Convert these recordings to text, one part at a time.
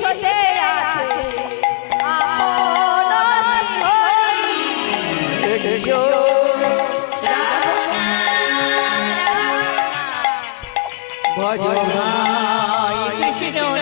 সহিতে আছে। আপন হরি ভজ ভাই কৃষ্ণ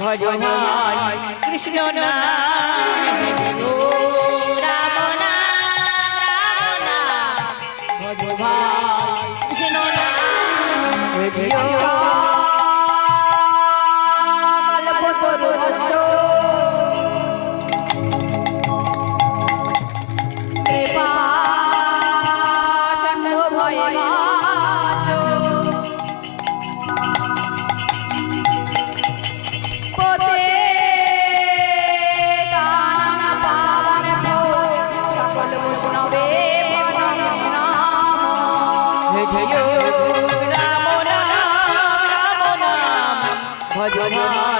ভজন কৃষ্ণ ভজ ভাই কৃষ্ণ Yeah.